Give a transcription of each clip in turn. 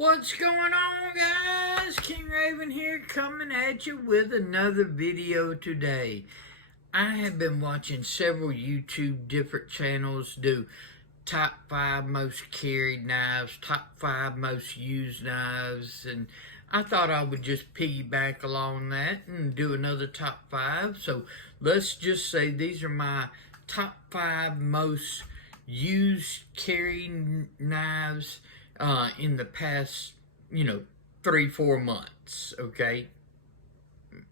What's going on, guys? King Raven here, coming at you with another video today. I have been watching several YouTube different channels do top 5 most carried knives, top 5 most used knives, and I thought I would just piggyback along that and do another top 5. So let's just say these are my top 5 most used carried knives in the past, 3-4 months, okay?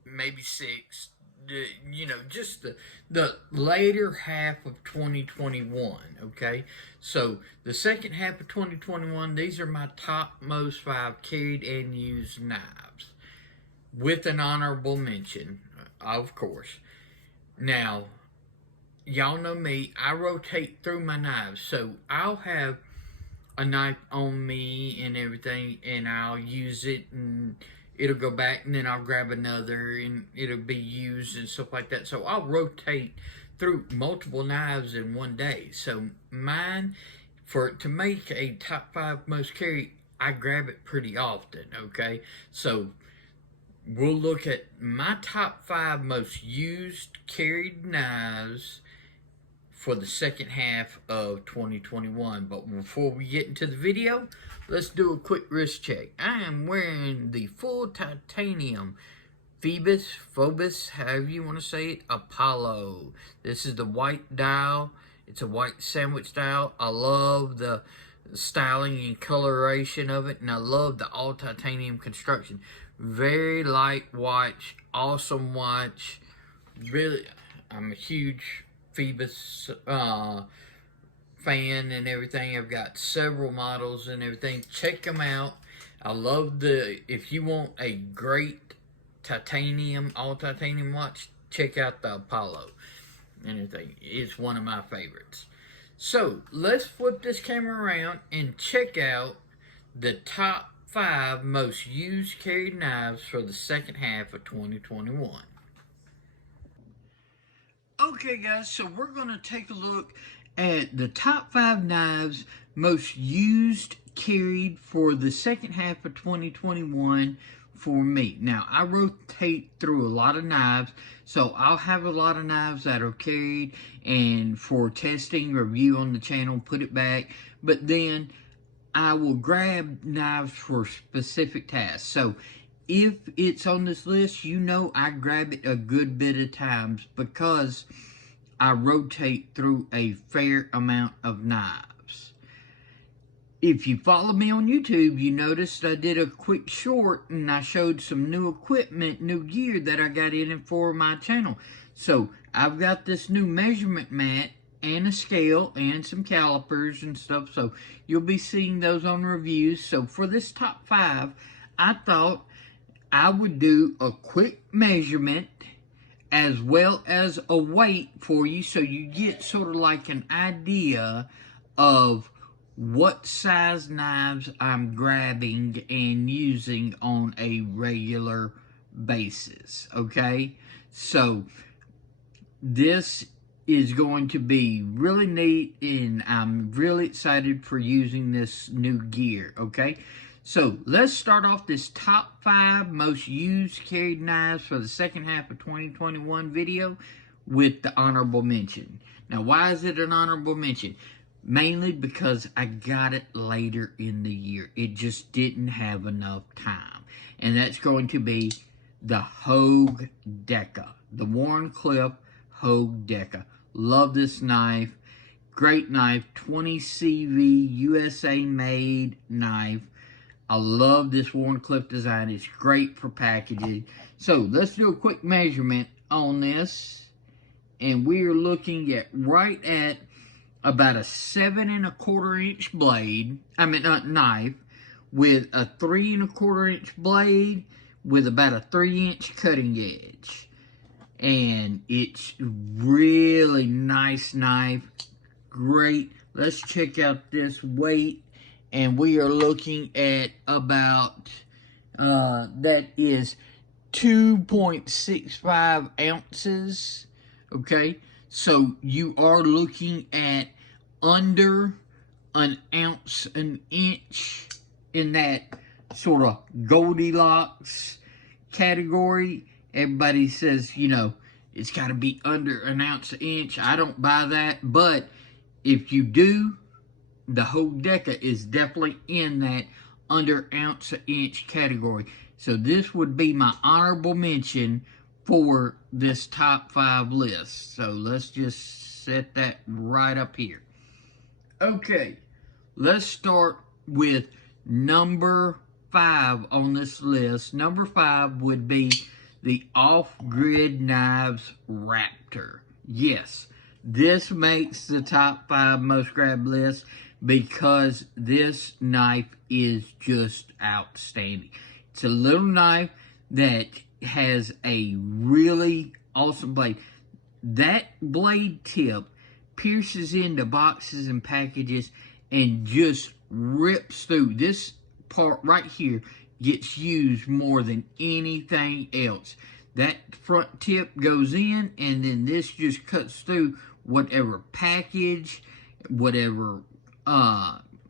Maybe 6. Just the later half of 2021, okay? So the second half of 2021, these are my top most 5 carried and used knives, with an honorable mention, of course. Now, y'all know me, I rotate through my knives, so I'll have a knife on me and everything, and I'll use it, and it'll go back, and then I'll grab another, and it'll be used and stuff like that. So I'll rotate through multiple knives in one day. So mine, to make a top 5 most carried, I grab it pretty often, okay? So we'll look at my top 5 most used carried knives for the second half of 2021. But before we get into the video, let's do a quick wrist check. I am wearing the full titanium Phobos, however you want to say it, Apollo. This is the white dial. It's a white sandwich dial. I love the styling and coloration of it, and I love the all titanium construction. Very light watch, awesome watch. Really, I'm a huge Phobos fan and everything. I've got several models and everything. Check them out. I love if you want a great titanium, all titanium watch, check out the Apollo and everything. It's one of my favorites. So let's flip this camera around and check out the top 5 most used carried knives for the second half of 2021. Okay, guys, so we're going to take a look at the top 5 knives most used carried for the second half of 2021 for me. Now, I rotate through a lot of knives, so I'll have a lot of knives that are carried and for testing, review on the channel, put it back, but then I will grab knives for specific tasks. So if it's on this list, I grab it a good bit of times because I rotate through a fair amount of knives. If you follow me on YouTube, you noticed I did a quick short and I showed some new equipment, new gear that I got in it for my channel. So I've got this new measurement mat and a scale and some calipers and stuff. So you'll be seeing those on reviews. So for this top 5, I thought I would do a quick measurement as well as a weight for you, so you get sort of like an idea of what size knives I'm grabbing and using on a regular basis, okay? So this is going to be really neat, and I'm really excited for using this new gear, okay? So let's start off this top 5 most used carried knives for the second half of 2021 video with the honorable mention. Now, why is it an honorable mention? Mainly because I got it later in the year. It just didn't have enough time. And that's going to be the Hogue Deca, the Wharncliffe Hogue Deca. Love this knife. Great knife. 20 CV USA made knife. I love this Wharncliffe design. It's great for packaging. So let's do a quick measurement on this. And we are looking at right at about a 7 1/4 inch blade. Knife with a 3 1/4 inch blade with about a 3 inch cutting edge. And it's really nice knife. Great. Let's check out this weight. And we are looking at about, that is 2.65 ounces, okay? So you are looking at under an ounce an inch in that sort of Goldilocks category. Everybody says, you know, it's got to be under an ounce an inch. I don't buy that, but if you do, the whole Deca is definitely in that under ounce an inch category. So this would be my honorable mention for this top 5 list. So let's just set that right up here. Okay, let's start with number 5 on this list. Number 5 would be the Off-Grid Knives Raptor. Yes, this makes the top 5 most grabbed list because this knife is just outstanding. It's a little knife that has a really awesome blade. That blade tip pierces into boxes and packages and just rips through. This part right here gets used more than anything else. That front tip goes in, and then this just cuts through whatever package, whatever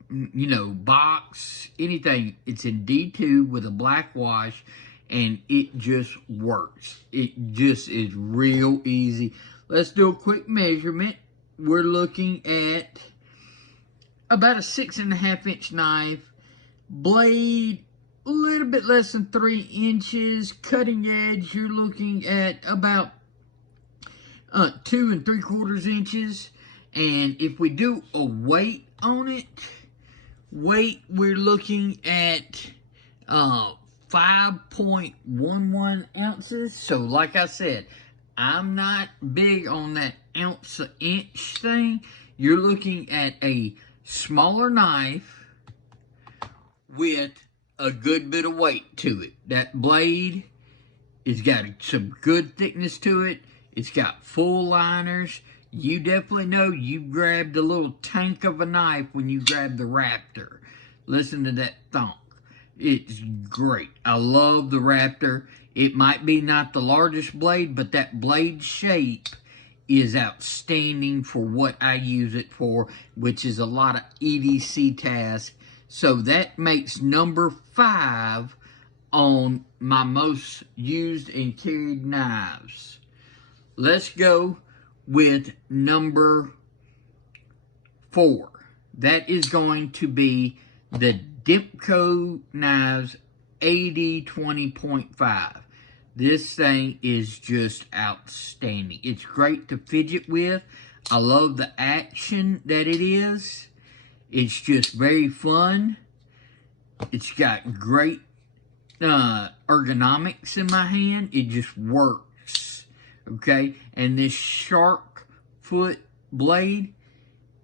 you know, box, anything. It's in D2 with a black wash, and it just works. It just is real easy. Let's do a quick measurement. We're looking at about a 6.5 inch knife, blade a little bit less than 3 inches, cutting edge you're looking at about 2 3/4 inches, and if we do a weight on it, we're looking at 5.11 ounces. So like I said, I'm not big on that ounce an inch thing. You're looking at a smaller knife with a good bit of weight to it. That blade has got some good thickness to it. It's got full liners. You definitely know you grabbed a little tank of a knife when you grabbed the Raptor. Listen to that thunk. It's great. I love the Raptor. It might be not the largest blade, but that blade shape is outstanding for what I use it for, which is a lot of EDC tasks. So that makes number 5 on my most used and carried knives. Let's go with number 4. That is going to be the Spyderco knives AD 20.5. This thing is just outstanding. It's great to fidget with. I love the action that it is. It's just very fun. It's got great ergonomics in my hand. It just works. Okay, and this shark foot blade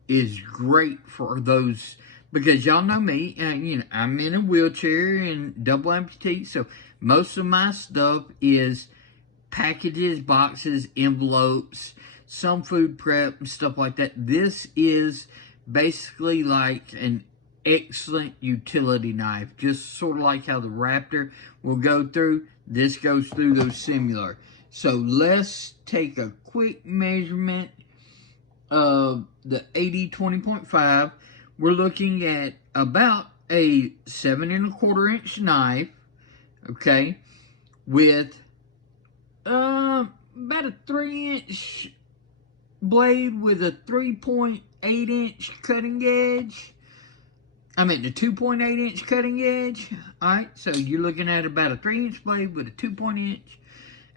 is great for those, because y'all know me, you know, I'm in a wheelchair and double amputee, so most of my stuff is packages, boxes, envelopes, some food prep and stuff like that. This is basically like an excellent utility knife, just sort of like how the Raptor will go through. This goes through those similar. So let's take a quick measurement of the AD 20.5. We're looking at about a 7 1/4 inch knife, okay, with about a 3 inch blade with a 3.8 inch cutting edge. I mean, the 2.8 inch cutting edge. Alright, so you're looking at about a 3 inch blade with a 2.8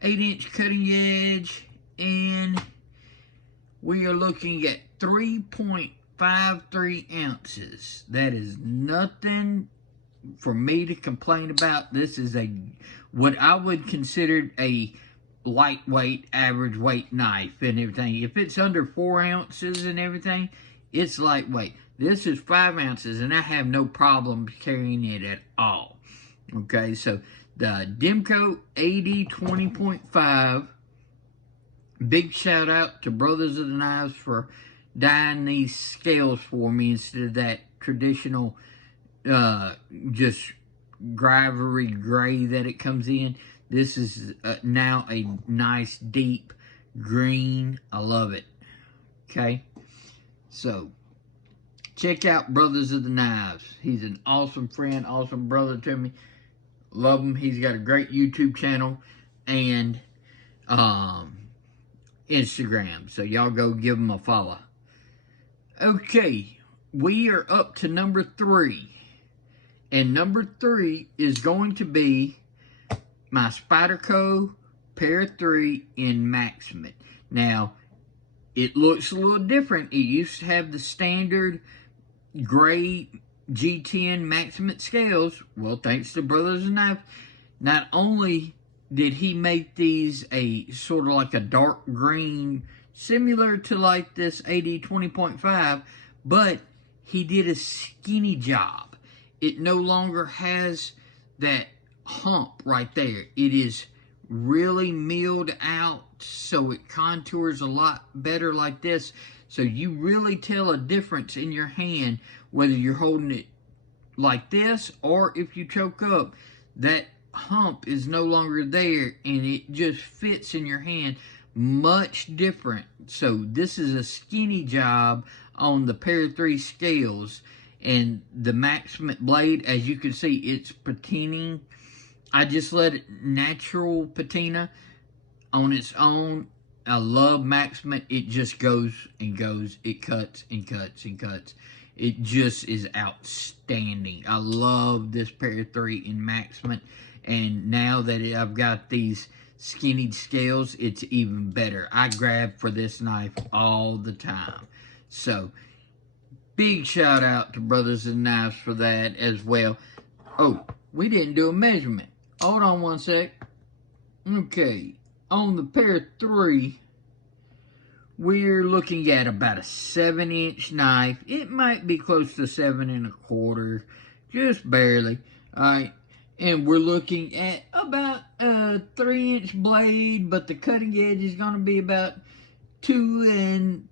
inch cutting edge, and we are looking at 3.53 ounces. That is nothing for me to complain about. This is what I would consider a lightweight, average weight knife and everything. If it's under 4 ounces and everything, it's lightweight. This is 5 ounces, and I have no problem carrying it at all. Okay, so the Spyderco AD 20.5. Big shout out to Brothers of the Knives for dyeing these scales for me instead of that traditional just gravery gray that it comes in. This is now a nice deep green. I love it. Okay, so check out Brothers of the Knives. He's an awesome friend, awesome brother to me. Love him. He's got a great YouTube channel and Instagram. So y'all go give him a follow. Okay, we are up to number 3. And number 3 is going to be my Spyderco Pair 3 in Maximate. Now, it looks a little different. It used to have the standard gray G10 Maximate scales. Well, thanks to Brothers of Knives, not only did he make these a sort of like a dark green, similar to like this AD 20.5, but he did a skinny job. It no longer has that hump right there. It is really milled out, so it contours a lot better like this. So you really tell a difference in your hand whether you're holding it like this or if you choke up. That hump is no longer there and it just fits in your hand much different. So this is a skinny job on the Pair 3 scales. And the Maximate blade, as you can see, it's patining. I just let it natural patina on its own. I love Maximate. It just goes and goes. It cuts and cuts and cuts. It just is outstanding. I love this Pair 3 in Maximate. And now that I've got these skinny scales, it's even better. I grab for this knife all the time. So, big shout out to Brothers of Knives for that as well. Oh, we didn't do a measurement. Hold on one sec. Okay, on the Pair 3, we're looking at about a 7-inch knife. It might be close to 7 1/4, just barely. Alright, and we're looking at about a 3-inch blade, but the cutting edge is going to be about 2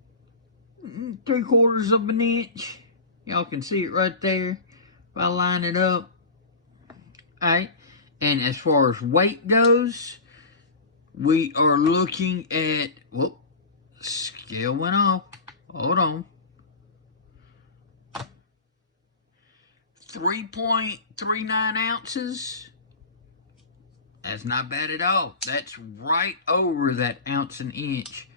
3/4 of an inch. Y'all can see it right there if I line it up. Alright, and as far as weight goes, we are looking at, whoop, scale went off. Hold on. 3.39 ounces. That's not bad at all. That's right over that ounce and inch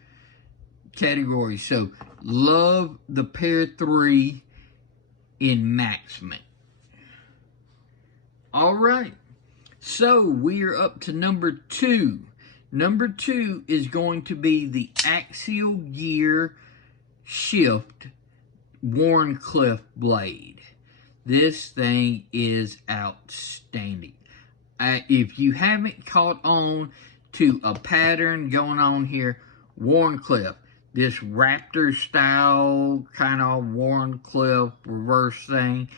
category. So, love the Pair 3 in Maximate. Alright, so we are up to number 2. Number 2 is going to be the Axial Gear Shift Wharncliffe blade. This thing is outstanding. If you haven't caught on to a pattern going on here, Wharncliffe, this Raptor style kind of Wharncliffe reverse thing,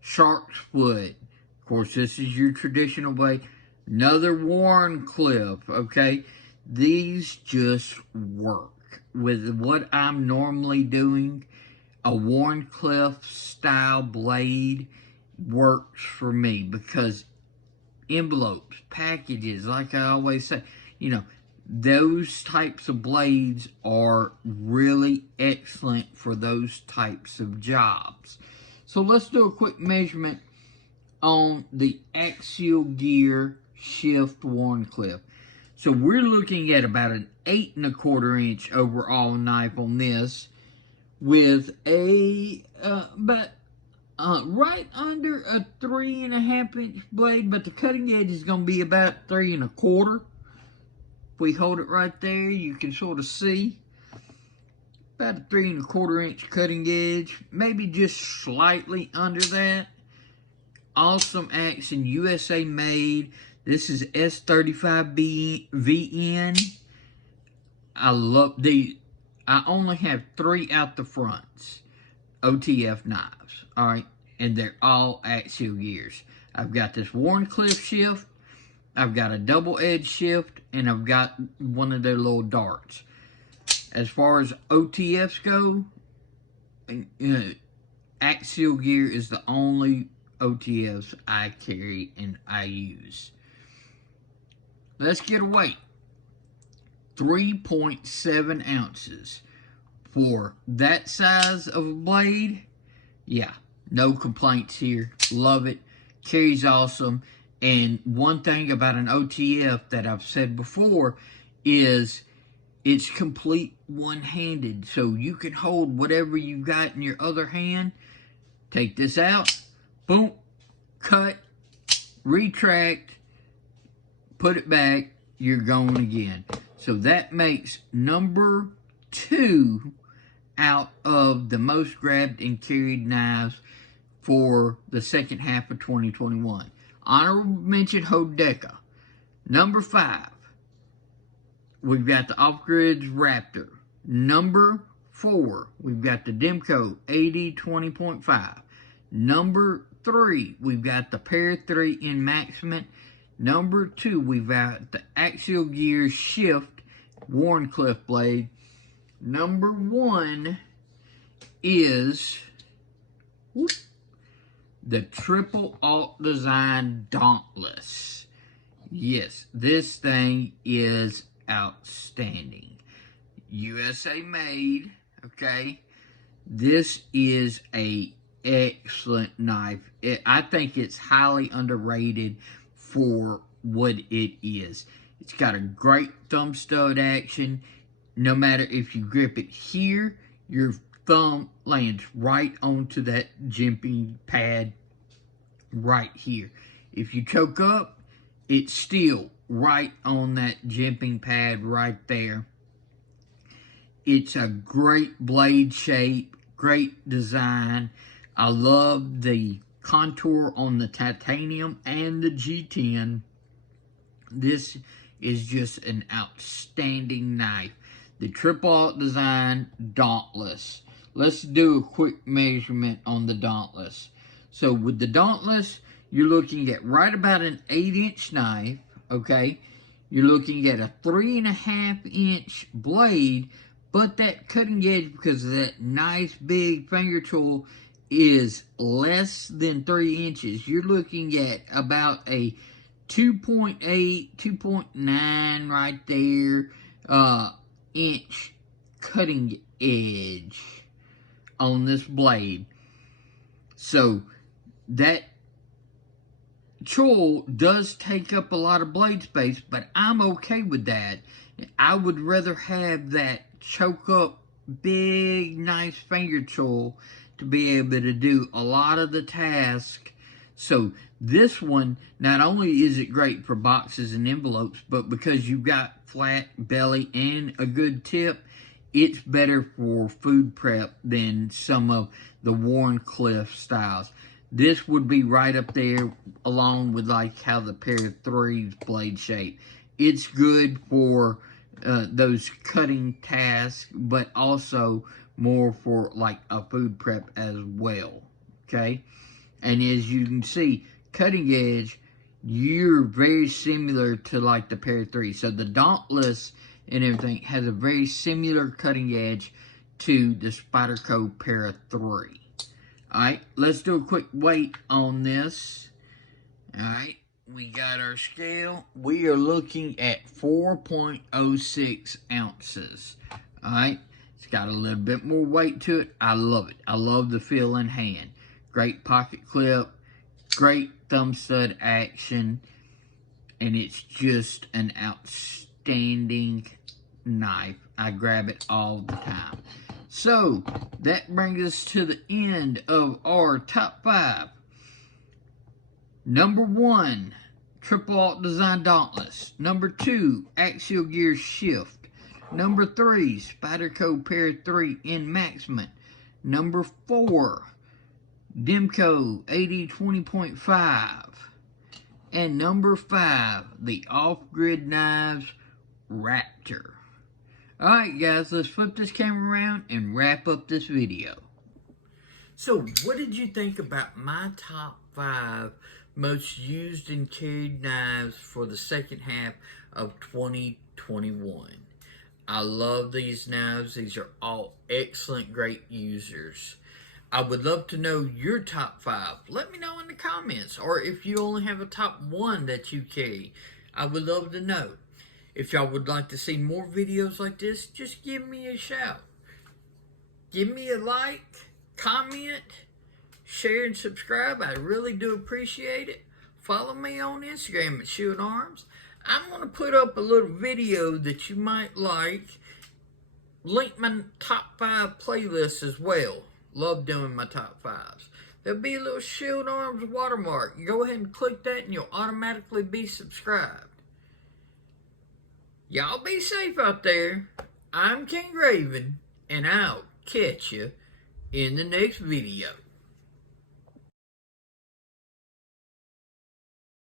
shark's foot. Of course, this is your traditional blade. Another Wharncliffe, okay? These just work with what I'm normally doing. A Wharncliffe style blade works for me because envelopes, packages, like I always say, you know, those types of blades are really excellent for those types of jobs. So let's do a quick measurement on the Axial Gear Shift Wharncliffe. So we're looking at about an 8 1/4 inch overall knife on this, with a right under a 3 1/2 inch blade, but the cutting edge is going to be about 3 1/4. If we hold it right there, you can sort of see about a 3 1/4 inch cutting edge, maybe just slightly under that. Awesome action, USA made. This is S35VN. I love these. I only have 3 out the fronts, OTF knives, all right, and they're all Axial Gears. I've got this Wharncliffe shift, I've got a double edge shift, and I've got one of their little darts. As far as OTFs go, Axial Gear is the only OTFs I carry and I use. Let's get a weight. 3.7 ounces. For that size of a blade, Yeah, no complaints here. Love it. Carries awesome. And one thing about an OTF that I've said before is it's complete one-handed. So you can hold whatever you've got in your other hand. Take this out. Boom. Cut. Retract. Put it back. You're going again. So that makes number 2 out of the most grabbed and carried knives for the second half of 2021. Honorable mention, Hodeca. Number 5, we've got the Off-Grid's Raptor. Number 4, we've got the Demco 80-20.5. Number 3, we've got the Para 3 in Maximum. Number 2, we've got the Axial Gear Shift Wharncliffe blade. Number 1 is the Triple Alt Design Dauntless. Yes, this thing is outstanding. USA made, okay? This is a excellent knife. I think it's highly underrated for what it is. It's got a great thumb stud action. No matter if you grip it here, your thumb lands right onto that jimping pad right here. If you choke up, it's still right on that jimping pad right there. It's a great blade shape, great design. I love the contour on the titanium and the G10. This is just an outstanding knife. The Triple Alt Design Dauntless. Let's do a quick measurement on the Dauntless. So with the Dauntless, you're looking at right about an 8-inch knife, okay? You're looking at a 3.5-inch blade, but that cutting edge, because of that nice big finger tool, is less than 3 inches. You're looking at about a 2.8, 2.9 right there, inch cutting edge on this blade. So that tool does take up a lot of blade space, but I'm okay with that. I would rather have that choke up big nice finger tool to be able to do a lot of the task. So this one, not only is it great for boxes and envelopes, but because you've got flat belly and a good tip, it's better for food prep than some of the Wharncliffe styles. This would be right up there along with like how the Para 3's blade shape. It's good for those cutting tasks, but also more for like a food prep as well, okay? And as you can see, cutting edge, you're very similar to like the Para 3. So the Dauntless and everything has a very similar cutting edge to the Spyderco Para 3. Alright, let's do a quick weight on this. Alright, we got our scale. We are looking at 4.06 ounces. Alright, it's got a little bit more weight to it. I love it. I love the feel in hand. Great pocket clip, great thumb stud action, and it's just an outstanding knife. I grab it all the time. So, that brings us to the end of our top 5. Number 1, Triple Alt Design Dauntless. Number 2, Axial Gear Shift. Number 3, Spyderco Para 3 in Maximum. Number 4, Demco 80-20.5. And number 5, the Off-Grid Knives Raptor. Alright guys, let's flip this camera around and wrap up this video. So, what did you think about my top 5 most used and carried knives for the second half of 2021? I love these knives. These are all excellent, great users. I would love to know your top 5. Let me know in the comments. Or if you only have a top 1 that you carry, I would love to know. If y'all would like to see more videos like this, just give me a shout. Give me a like, comment, share, and subscribe. I really do appreciate it. Follow me on Instagram at Shield Arms. I'm going to put up a little video that you might like. Link my top 5 playlist as well. Love doing my top 5s. There'll be a little Shield Arms watermark. You go ahead and click that and you'll automatically be subscribed. Y'all be safe out there. I'm King Raven, and I'll catch you in the next video.